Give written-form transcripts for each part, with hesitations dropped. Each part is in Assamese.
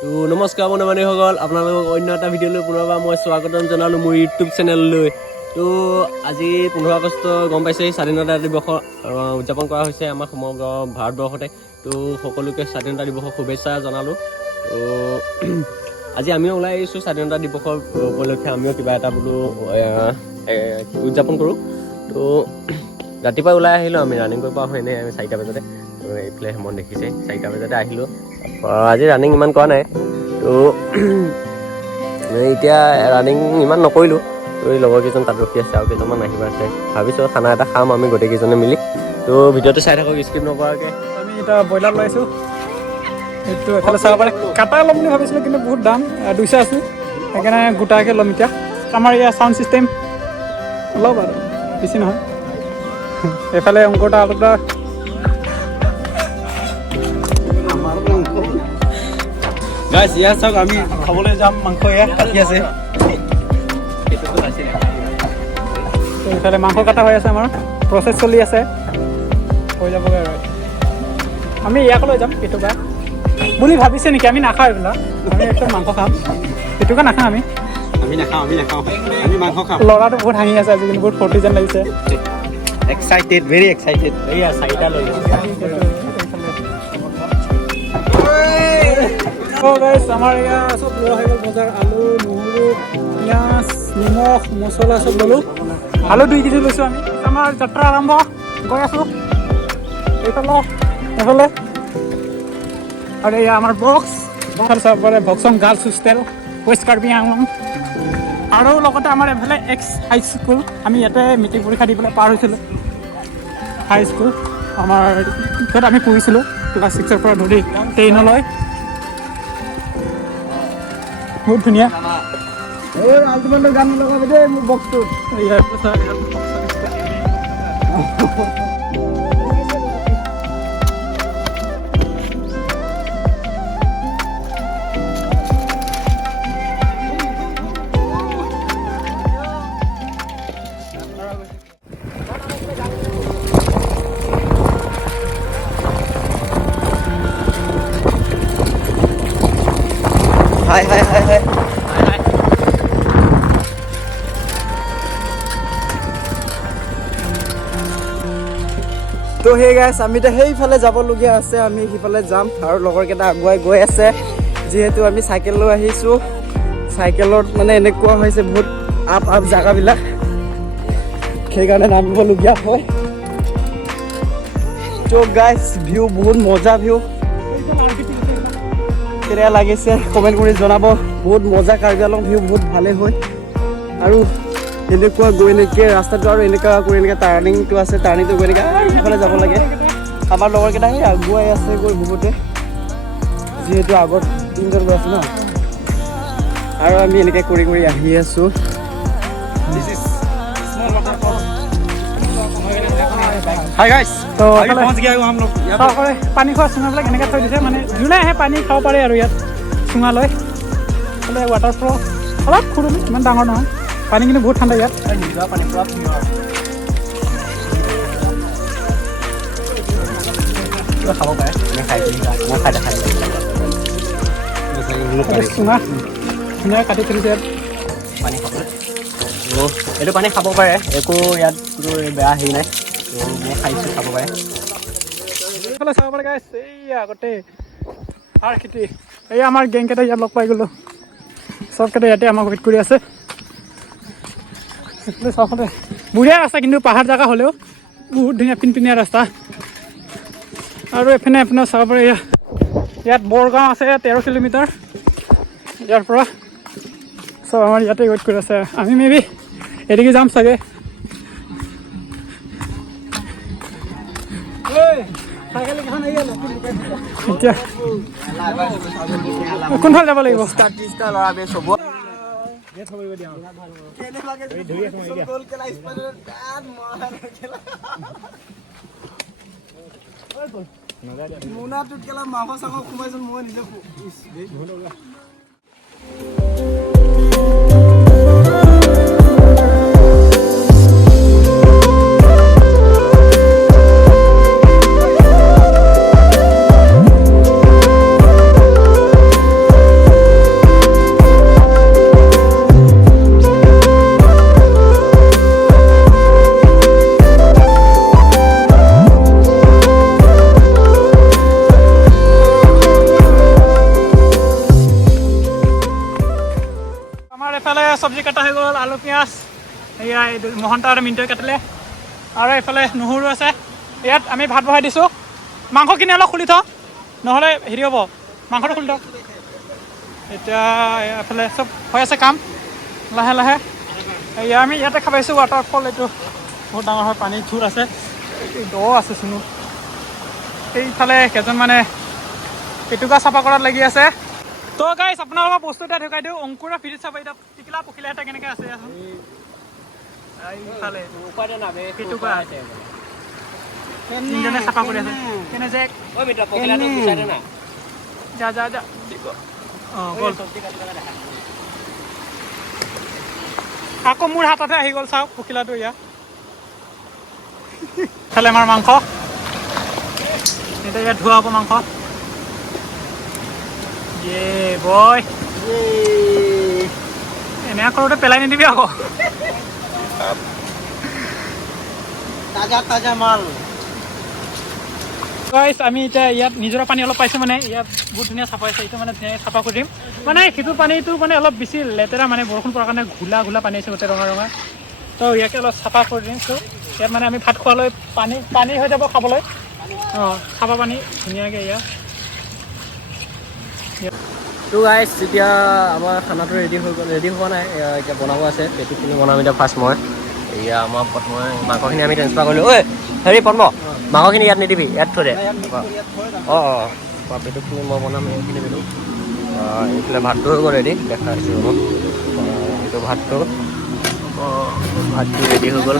তো নমস্কাৰ বন্ধু-বান্ধৱীসকল, আপোনালোকক অন্য এটা ভিডিঅ'লৈ পুনৰবাৰ মই স্বাগতম জনালোঁ মোৰ ইউটিউব চেনেললৈ। তো আজি 15 আগষ্ট গম পাইছেই, স্বাধীনতা দিৱস উদযাপন কৰা হৈছে আমাৰ সমগ্ৰ ভাৰতবৰ্ষতে। তো সকলোকে স্বাধীনতা দিৱসৰ শুভেচ্ছা জনালোঁ। তো আজি আমিও ওলাই আহিছোঁ স্বাধীনতা দিৱসৰ উপলক্ষে, আমিও কিবা এটা বোলো উদযাপন কৰোঁ। তো ৰাতিপুৱা ওলাই আহিলোঁ, আমি ৰানিং কৰিব পৰা এনেই আমি 4টা বজাতে। তো এইফালে মন দেখিছে 4টা বজাতে আহিলোঁ। আজি ৰানিং ইমান কৰা নাই, তো এতিয়া ৰানিং ইমান নকৰিলোঁ। তো এই লগৰ কেইজন তাত ৰখি আছে আৰু কেইজনমান আহিব আছে, ভাবিছোঁ খানা এটা খাম আমি গোটেইকেইজনে মিলি। তো ভিডিঅ'টো চাই থাকক স্কিপ নকৰাকৈ। আমি এতিয়া ব্ৰইলাৰ লৈছোঁ, এইটো এফালে চাব পাৰে। কাটা ল'ম বুলি ভাবিছিলোঁ কিন্তু বহুত দাম, 200 আছে, সেইকাৰণে গোটাকৈ ল'ম এতিয়া। আমাৰ ইয়াৰ চাউণ্ড ছিষ্টেম অলপ আৰু বেছি নহয়। এইফালে অংকটা আলুটা গাইছ, ইয়াত চাওক আমি খাবলৈ যাম মাংস, ইয়াত কাটি আছে। এইফালে মাংস কটা হৈ আছে, আমাৰ প্ৰচেছ চলি আছে, হৈ যাবগৈ আৰু। আমি ইয়াক লৈ যাম পেটুকা বুলি ভাবিছে নেকি? আমি নাখাওঁ এইবিলাক, আমি একদম মাংস খাম। পেটুকা নাখাওঁ আমি নাখাওঁ আমি মাংস খাম। ল'ৰাটো বহুত হাঁহি আছে আজি, কিন্তু বহুত ফূৰ্তি যেন লাগিছে, এক্সাইটেড, ভেৰি এক্সাইটেড। এইয়া 4টা লৈ আমাৰ এয়া চব লোৱা হৈ গ'ল বজাৰ। আলু, নহৰু, পিঁয়াজ, নিমখ, মছলা চব ল'লোঁ। আলু 2 কেজি লৈছোঁ আমি। আমাৰ যাত্ৰা আৰম্ভ, গৈ আছোঁ এইফালে। আৰু এয়া আমাৰ বক্স চাব পাৰে, Bokchong girls hostel, west Karbi Anglong. আৰু লগতে আমাৰ এইফালে এক্স হাই স্কুল, আমি ইয়াতে মেট্ৰিক পৰীক্ষা দি পেলাই পাৰ হৈছিলোঁ। হাই স্কুল আমাৰ য'ত আমি পঢ়িছিলোঁ ক্লাছ 6ৰ পৰা ধৰি 10লৈ। বহুত ধুনীয়া। গান লগাবি দেই মোৰ বক্সটো। হাই হাই হাই হাই তো সেই গাইছ, আমি এতিয়া সেইফালে যাবলগীয়া আছে, আমি সিফালে যাম। আৰু লগৰকেইটা আগুৱাই গৈ আছে, যিহেতু আমি চাইকেল লৈ আহিছোঁ। চাইকেলত মানে এনেকুৱা হৈছে বহুত আপ জেগাবিলাক, সেইকাৰণে নামিবলগীয়া হয়। তো গাইছ, ভিউ বহুত মজা ভিউ। কেনেকুৱা লাগিছে কমেণ্ট কৰি জনাব। বহুত মজা, কাৰ্বি আংলং ভিউ বহুত ভালেই হয়। আৰু এনেকুৱা গৈ এনেকৈ ৰাস্তাটো আৰু এনেকুৱা কৰি এনেকৈ টাৰ্ণিংটো আছে, টাৰ্ণিংটো গৈ এনেকৈ সিফালে যাব লাগে। আমাৰ লগৰকেইটা সেই আগুৱাই আছে গৈ বহুতে, যিহেতু আগত 3জন গৈ আছে ন। আৰু আমি এনেকৈ কৰি কৰি আহি আছোঁ। হাই গাইছ, তো পানী খোৱা চুঙাবিলাক এনেকৈ থৈ দিছে, মানে যোনে আহে পানী খাব পাৰে আৰু ইয়াত চুঙা লৈ। এইফালে ৱাটাৰ ফ্ল' অলপ সৰু, ইমান ডাঙৰ নহয়। পানী কিন্তু বহুত ঠাণ্ডা ইয়াত। পানী পুৰা খাব পাৰে, চুঙা ধুনীয়াকৈ কাটি থৈ দিছে ইয়াত পানী খাবলৈ। এইটো পানী খাব পাৰে, একো ইয়াত কোনো বেয়া হেৰি নাই। তো মই খাইছোঁ, খাব পাৰে। এইফালে চাব পাৰে গাইছ, এইয়া আগতে সাৰ খেতি। এই আমাৰ গেংকেইটা ইয়াত লগ পাই গ'লোঁ, চবকেইটা ইয়াতে আমাক ৱেইট কৰি আছে। এইফালে চাব পাৰে বঢ়িয়া ৰাস্তা, কিন্তু পাহাৰ জেগা হ'লেও বহুত ধুনীয়া পিনপিনীয়া ৰাস্তা। আৰু এইপিনে আপোনাৰ চাব পাৰে, ইয়াত বৰগাঁও আছে 13 কিলোমিটাৰ ইয়াৰ পৰা। চব আমাৰ ইয়াতে ৱেইট কৰি আছে, আমি মেবি এদিকে যাম চাগে। এতিয়া কোনফালে যাব লাগিব? মোনাটোত কেলা মাংস চাংস সোমাইছোঁ, মই নিজে এইফালে চব্জি কাটা হৈ গ'ল, আলু পিঁয়াজ, এয়া মহন্ত আৰু মিণ্টুৱে কাটিলে, আৰু এইফালে নহৰু আছে। ইয়াত আমি ভাত বহাই দিছোঁ। মাংসখিনি অলপ খুলি থওঁ, নহ'লে হেৰি হ'ব, মাংসটো খুলি থওঁ। এতিয়া এইফালে চব হৈ আছে কাম লাহে লাহে। এয়া আমি ইয়াতে খাব আহিছোঁ ৱাটাৰফল, এইটো বহুত ডাঙৰ হয়, পানী ঝুৰ আছে, দ আছে চুনু। সেইফালে কেইজন মানে পেটুকা চাফা কৰাত লাগি আছে। তো গাইছ আপোনালোকৰ বস্তু এটা ঢুকাই দিওঁ, অংকুৰৰ ভিডিঅ' চাব। এতিয়া টিকিলা পখিলা এটা কেনেকৈ আছে এইফালে পেটুকা তিনিজনে চাফা কৰি আছে। কেনে যে যা যা যা অঁ গ'ল। আকৌ মোৰ হাততে আহি গ'ল, চাওক পখিলাটো। ইয়াত খালে আমাৰ মাংস, এতিয়া ইয়াত ধোৱা হ'ব মাংস। ইয়ে বয়, এনেকুৱা কৰোঁতে পেলাই নিদিবি আকৌ। তাজা তাজা মাল। গাইছ আমি এতিয়া ইয়াত নিজৰা পানী অলপ পাইছোঁ, মানে ইয়াত বহুত ধুনীয়া চাফা আছে। এইটো মানে ধুনীয়াকৈ চাফা কৰি দিম। মানে সেইটো পানীটো মানে অলপ বেছি লেতেৰা, মানে বৰষুণ পৰাৰ কাৰণে ঘোলা ঘোলা পানী আছে গোটেই ৰঙা ৰঙা। তো ইয়াকে অলপ চাফা কৰি দিছোঁ। ইয়াত মানে আমি ভাত খোৱালৈ পানী হৈ যাব খাবলৈ। অঁ চাফা পানী ধুনীয়াকৈ ইয়াত। তো গাইছ এতিয়া আমাৰ খানাটো ৰেডি হৈ গ'ল, ৰেডি হোৱা নাই, এতিয়া বনাব আছে। পেটুখিনি বনাম এতিয়া ফাৰ্ষ্ট মই। এয়া আমাৰ মই মাংসখিনি আমি ট্ৰেন্সফাৰ কৰিলোঁ। ঐ হেৰি পদ্ম, মাংসখিনি ইয়াত নিদিবি, ইয়াত থৈ দে। অঁ অঁ পেটুখিনি মই বনাম, এইখিনি দিলোঁ। এইফালে ভাতটো হৈ গ'ল ৰেডি, দেখাইছোঁ মই। এইটো ভাতটো ৰেডি হৈ গ'ল,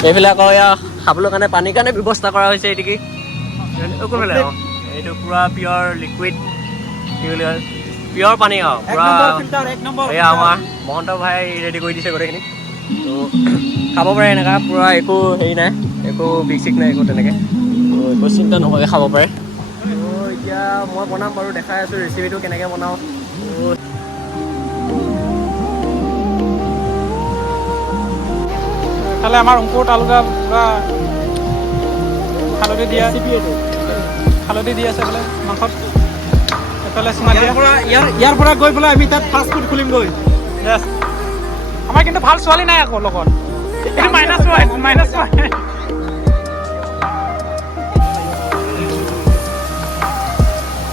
তো এইফালে আকৌ এয়া খাবলৈ কাৰণে পানীৰ কাৰণে ব্যৱস্থা কৰা হৈছে। এইটো কি কোনফালে? এইটো পূৰা পিয়ৰ লিকুইড, কি বুলি কয়, পিয়ৰ পানী আৰু পূৰা। এয়া আমাৰ মহন্ত ভাই ৰেডি কৰি দিছে গোটেইখিনি। তো খাব পাৰে এনেকুৱা, পূৰা একো হেৰি নাই, একো বিষ চিক নাই, একো তেনেকৈ। তো একো চিন্তা নোহোৱাকৈ খাব পাৰে। তো এতিয়া মই বনাম বাৰু, দেখাই আছোঁ ৰেচিপিটো কেনেকৈ বনাওঁ। এইফালে আমাৰ অংকুৰ তালুকা পূৰা হালধি দিয়া, হালধি দি আছে এইফালে মাংসত। এইফালে চুঙা দিয়া। ইয়াৰ পৰা গৈ পেলাই আমি তাত ফাষ্ট ফুড খুলিমগৈ। আমাৰ কিন্তু ভাল ছোৱালী নাই আকৌ লগত, এইটো মাইনাছ পইণ্ট।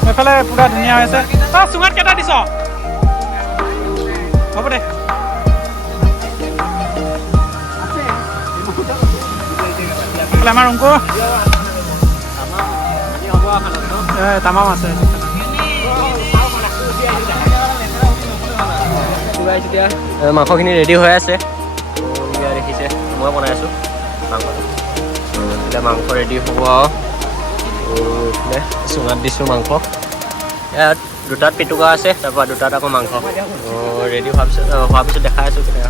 এইফালে পূৰা ধুনীয়া হৈ আছে। তই চুঙাত কেইটা দিছ? হ'ব দে। আমাৰ অংকুৰ তামাম আছে। এতিয়া মাংসখিনি ৰেডি হৈ আছে। এতিয়া দেখিছে মই বনাই আছোঁ মাংসটো। এতিয়া মাংস ৰেডি হ'ব আৰু এইফালে চুঙাত দিছোঁ মাংস। ইয়াত দুটাত পেটুকা আছে, তাৰপৰা দুটাত আকৌ মাংস ৰেডি হোৱাৰ পিছত দেখাই আছোঁ কেনেকৈ।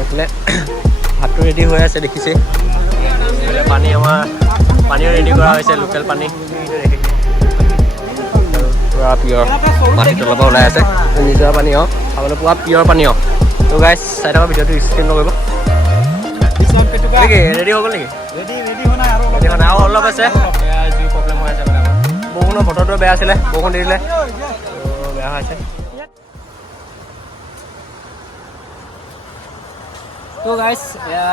এইফালে ভাতটো ৰেডি হৈ আছে দেখিছে। এইফালে পানী, আমাৰ পানীও ৰেডি কৰা হৈছে, লোকেল পানী পূৰা পিয়ৰ, মাটিৰ তলৰ পৰা ওলাই আছে নিজৰা পানী আৰু খাবলৈ পোৱা পিয়ৰ পানী আৰু। তো গাইছ চাই থকা ভিডিঅ'টো স্ক্ৰীন নকৰিব। ৰেডি হৈ গ'ল নেকি? ৰেডি হোৱা নাই আৰু অলপ আছে। যি প্ৰব্লেম হৈ আছে মানে, বৰষুণৰ বতৰটো বেয়া আছিলে, বৰষুণ দি দিলে বেয়া হৈ আছে। তো গাইছ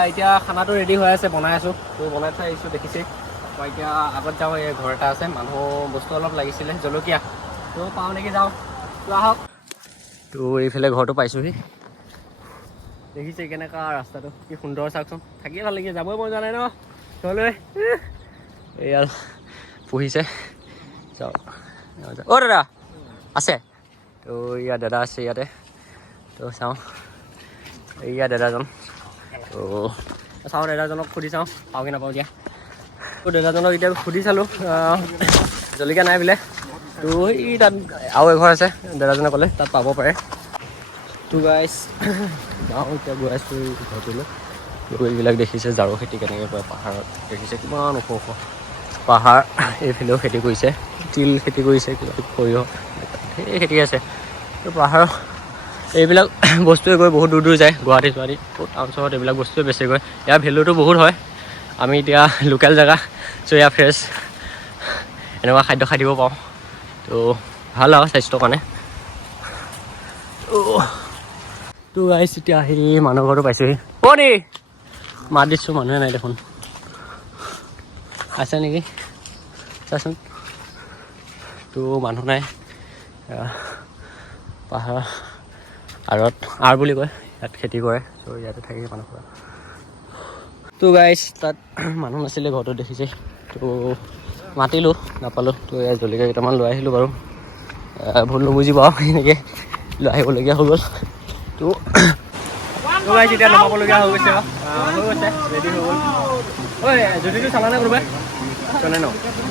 এতিয়া খানাটো ৰেডি হৈ আছে, বনাই আছোঁ। তো বনাই থৈ আহিছোঁ দেখিছে। তাৰপৰা এতিয়া আগত যাওঁ, এই ঘৰ এটা আছে, মানুহ বস্তু অলপ লাগিছিলে, জলকীয়া। তো পাওঁ নেকি, যাওঁ, তো আহক। তো এইফালে ঘৰটো পাইছোঁহি, দেখিছে কেনেকুৱা ৰাস্তাটো, কি সুন্দৰ চাওকচোন। থাকিয়ে ভাল লাগি, যাবই মন যোৱা নাই ন ঘৰলৈ। এয়া পুহিছে, চাওক। অ' দাদা আছে? তো ইয়াত দাদা আছে ইয়াতে। তো চাওঁ, এয়া দাদাজন। তো চাওঁ দাদাজনক সুধি চাওঁ পাওঁ কি নাপাওঁ এতিয়া। তো দাদাজনক এতিয়া সুধি চালোঁ, জলকীয়া নাই বোলে। তো এই তাত আৰু এঘৰ আছে, দাদাজনে ক'লে তাত পাব পাৰে। তো গাইছ যাওঁ এতিয়া, গৈ আছোঁ ঘৰটোলৈ। এইবিলাক দেখিছে জাৰু খেতি কেনেকৈ কৰে পাহাৰত, দেখিছে কিমান ওখ ওখ পাহাৰ। এইফালেও খেতি কৰিছে, তিল খেতি কৰিছে, কিবা সৰিয়হ, সেই খেতি আছে। তো পাহাৰৰ এইবিলাক বস্তুৱে গৈ বহুত দূৰ দূৰ যায়, গুৱাহাটী চুৱাহাটী টাউন চহৰত এইবিলাক বস্তুৱে বেছিকৈ। ইয়াৰ ভেলুটো বহুত হয়। আমি এতিয়া লোকেল জেগা, চ' ইয়াৰ ফ্ৰেছ এনেকুৱা খাদ্য খাই দিব পাৰোঁ তো ভাল আৰু স্বাস্থ্যৰ কাৰণে তো গাইছ এতিয়া আহি মানুহ ঘৰটো পাইছোঁহি নি মাত দিছোঁ মানুহে নাই দেখোন আছে নেকি চাচোন তো মানুহ নাই পাহাৰ আঁৰত বুলি কয় ইয়াত খেতি কৰে ত' ইয়াতে থাকি মানুহ ঘৰ তো গাইছ তাত মানুহ নাছিলে ঘৰটো দেখিছে তো মাতিলোঁ নাপালোঁ তো ইয়াত জলকীয়া কেইটামান লৈ আহিলোঁ বাৰু ভুল নুবুজিব আৰু এনেকৈ লৈ আহিবলগীয়া হৈ গ'ল তো গাইছ এতিয়া নমাবলগীয়া হৈ গৈছে হৈ গৈছে ৰেডি হৈ গ'ল ঐ জুতিটো চালানে কোনোবাই চলে ন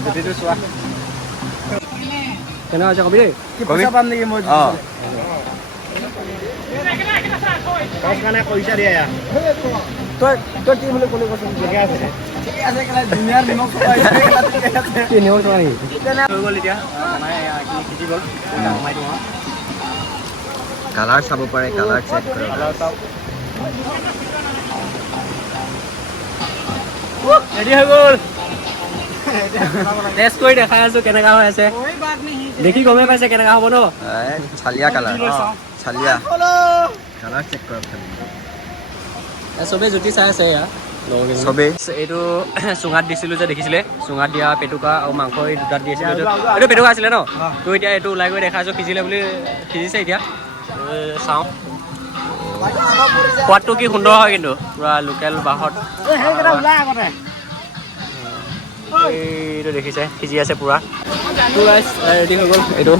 জুতিটো চোৱা কেনেকুৱা হৈছে কবি দেই পইচা পাম নেকি মই মানে পইচা দিয়া তই কি বুলি ক'লে কচোন ঠিকে আছে ধুনীয়া নিমখ নিমখ চোৱা নেকি হৈ গ'ল এতিয়া সিজি গ'ল সোমাই দিওঁ কালাৰ চাব পাৰে কালাৰ চেক কৰে ৰেডি হৈ গ'ল টেষ্ট কৰি দেখাই আছোঁ কেনেকুৱা হৈ আছে দেখি গমেই পাইছে কেনেকুৱা হ'ব ন চালিয়া কালাৰ চালিয়া কালাৰ চেক কৰক চবেই জুতি চাই আছে এয়া চবেই এইটো চুঙাত দিছিলোঁ যে দেখিছিলে চুঙাত দিয়া পেটুকা আৰু মাংস এই দুটাত দি আছিলোঁ এইটো পেটুকা আছিলে ন তো এতিয়া এইটো ওলাই গৈ দেখাইছোঁ সিজিলে বুলি সিজিছে এতিয়া চাওঁ সোৱাদটো কি সুন্দৰ হয় কিন্তু পূৰা লোকেল বাঁহত এইটো দেখিছে সিজি আছে পূৰা ৰেডি হৈ গ'ল এইটো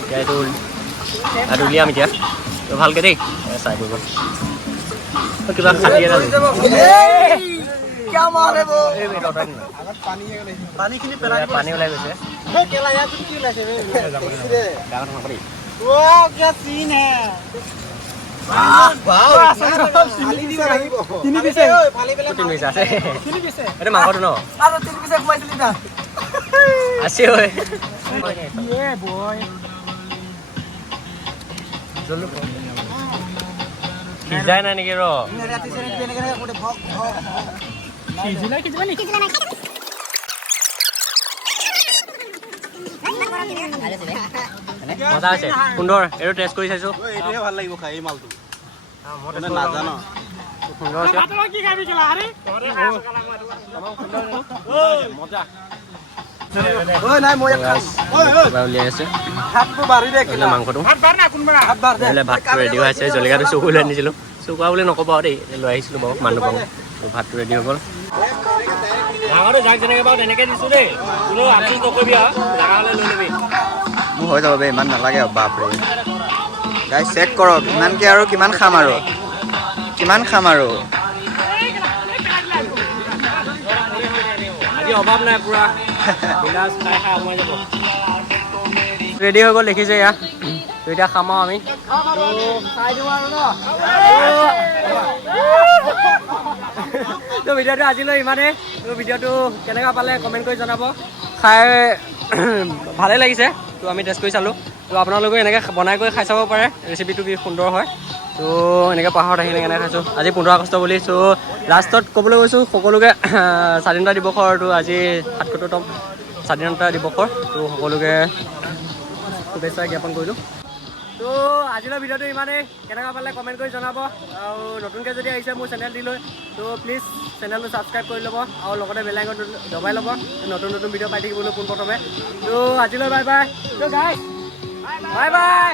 এতিয়া এইটো উলিয়াম এতিয়া তো ভালকৈ দেই চাই দিব কিবা খাটি এটা পানী ওলাই গৈছে এইটো মাংসটো ন আছে ঐ সিজাই নাই নেকি ৰ মজা আছে সুন্দৰ এইটো টেষ্ট কৰি চাইছোঁ এইটোহে ভাল লাগিব খাই এই মালটো নাজানো সুন্দৰ আছে মজা উলিয়াই আছে মাংসটো ভাতটো ৰেডি হৈ আছে জলকীয়াটো চকু উলিয়াই নিছিলোঁ চকুৱা বুলি নক'ব আৰু দেই লৈ আহিছিলোঁ বাৰু মানুহ পাওঁ ভাতটো ৰেডি হৈ গ'ল ডাঙৰটো যাক যেনেকৈ পাওঁ তেনেকৈ দিছোঁ দেই কোনো আফচোচ নকৰিবি আৰু ডাঙৰ হ'লে লৈ ল'বি মোৰ হৈ যাব বে ইমান নালাগে আৰু বাপৰে গাইজ চেক কৰক ইমানকৈ আৰু কিমান খাম আৰু আজি অভাৱ নাই পূৰা বিলাস খাই খাই সোমাই যাব ৰেডি হৈ গ'ল দেখিছে এয়া তো এতিয়া খাম আৰু আমি তো ভিডিঅ'টো আজিলৈ ইমানেই তো ভিডিঅ'টো কেনেকুৱা পালে কমেণ্ট কৰি জনাব খাই ভালেই লাগিছে তো আমি টেষ্ট কৰি চালোঁ তো আপোনালোকে এনেকৈ বনাই কৰি খাই চাব পাৰে ৰেচিপিটো কি সুন্দৰ হয় তো এনেকৈ পাহাৰত আহি এনেকৈ খাইছোঁ আজি 15 আগষ্ট বুলি চ' লাষ্টত ক'বলৈ গৈছোঁ সকলোকে স্বাধীনতা দিৱসৰ তো আজি ৭৭তম স্বাধীনতা দিৱসৰ তো সকলোকে শুভেচ্ছা জ্ঞাপন কৰিলোঁ তো আজিলৈ ভিডিঅ'টো ইমানেই কেনেকুৱা পালে কমেণ্ট কৰি জনাব আৰু নতুনকৈ যদি আহিছে মোৰ চেনেলটিলৈ তো প্লিজ চেনেলটো ছাবস্ক্ৰাইব কৰি ল'ব আৰু লগতে বেল আইকনটো দবাই ল'ব নতুন ভিডিঅ' পাই থাকিবলৈ পোনপ্ৰথমে তো আজিলৈ বাই বাই তো গাইজ বাই বাই